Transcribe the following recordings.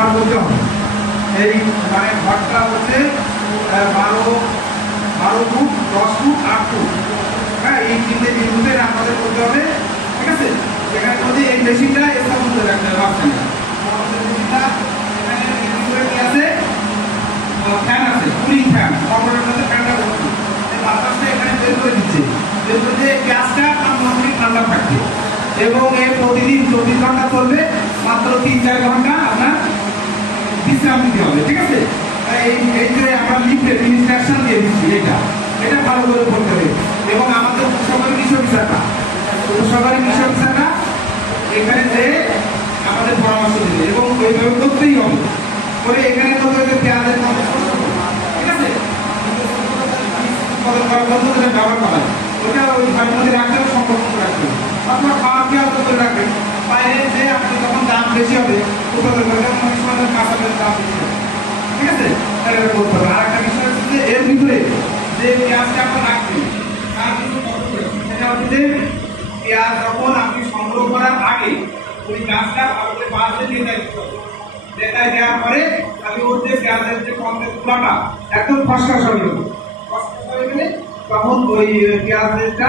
ঘর হবে এই মানে ঘরটা হচ্ছে বারো বারো ফুট, দশ ফুট, আট ফুট। হ্যাঁ এই তিনটে বিন্দুতে আমাদের করতে হবে, ঠিক আছে? এখানে যদি এই মেশিনটা এসব মধ্যে রাখতে হবে আছে? ফ্যান আছে কুলিং ফ্যান কম্পিউটার মধ্যে ফ্যানটা বসছে এই বাতাসটা এখানে বের করে দিচ্ছে। বের করে দিয়ে গ্যাসটা মোটামুটি ঠান্ডা থাকবে। এবং এ প্রতিদিন চব্বিশ ঘণ্টা চলবে মাত্র তিন চার ঘণ্টা আপনার বিশ্রাম দিতে হবে ঠিক আছে তাই এই এই যে আমরা লিফটের ইনস্ট্রাকশন দিয়ে দিচ্ছি এটা। এটা ভালো করে করতে হবে। এবং আমাদের উপসহকারী কৃষি অফিসারটা উপসহকারী কৃষি অফিসারটা এখানে যে আমাদের পরামর্শ দেবে। এবং ওইভাবে করতেই হবে। করে এখানে তো যে পেঁয়াজের ঠিক আছে? ব্যবহার করা। ওটা ওই মধ্যে রাখতে হবে করে রাখতে হবে। আপনার খাওয়ার পেঁয়াজ করে রাখবেন বাইরে যে আপনি যখন দাম বেশি হবে উৎপাদন করে যেমন অনেক সময় কাঁচা পেঁয়াজের দাম বেশি হবে ঠিক তাহলে করতে হবে আর একটা বিষয় হচ্ছে যে এর ভিতরে যে পেঁয়াজটা আপনার রাখবেন, তার কিছু সেটা হচ্ছে যে পেঁয়াজ যখন আপনি সংগ্রহ করার আগে ওই গাছটা করে বাঁধতে নিয়ে যাই দেখায় দেওয়ার পরে আমি ওর যে পেঁয়াজের যে কন্টেন্ট খোলাটা একদম ফসকাস হয়ে গেল ফসকাস হয়ে গেলে তখন ওই পেঁয়াজটা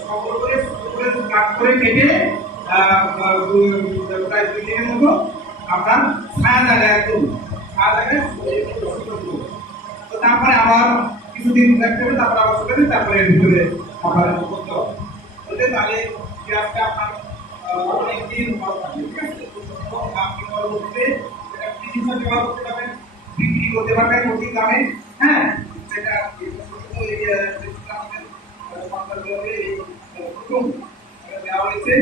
সংগ্রহ করে কাট করে কেটে প্রায় দুই দিনের মতো আপনার ছায়া জায়গায় একদম তো তারপরে আবার কিছুদিন রাখতে হবে তারপরে আবার শুকাতে তারপরে ভিতরে আপনার করতে হবে। বলতে তাহলে পেঁয়াজটা আপনার অনেক দিন ঠিক আছে? আপনি পরবর্তীতে এটা ফ্রিজ হিসেবে ব্যবহার করতে পারবেন? বিক্রি করতে পারবেন অধিক দামে হ্যাঁ? সেটা আহ, যেটা আমাদের আহ, সরকারগুলোকে এই আহ, প্রথম এটা দেওয়া হয়েছে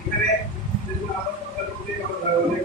এখানে যেগুলো আমাদের সরকারগুলোকে আমরা অনেক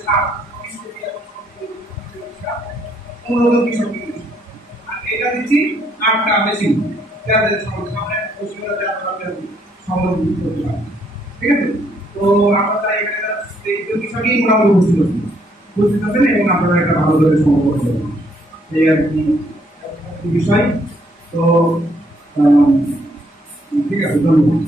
মূলত কিনেছে। আর এটা দিচ্ছি আটটা মেশিন যাদের সামনে আপনাদের সংগ্রহ করতে পারে ঠিক আছে তো আমরা এখানে এই কৃষকই মোটামুটি উপস্থিত আছেন উপস্থিত আছেন এবং আপনারা একটা ভালো সংগ্রহ করতে এই বিষয় তো ঠিক আছে, ধন্যবাদ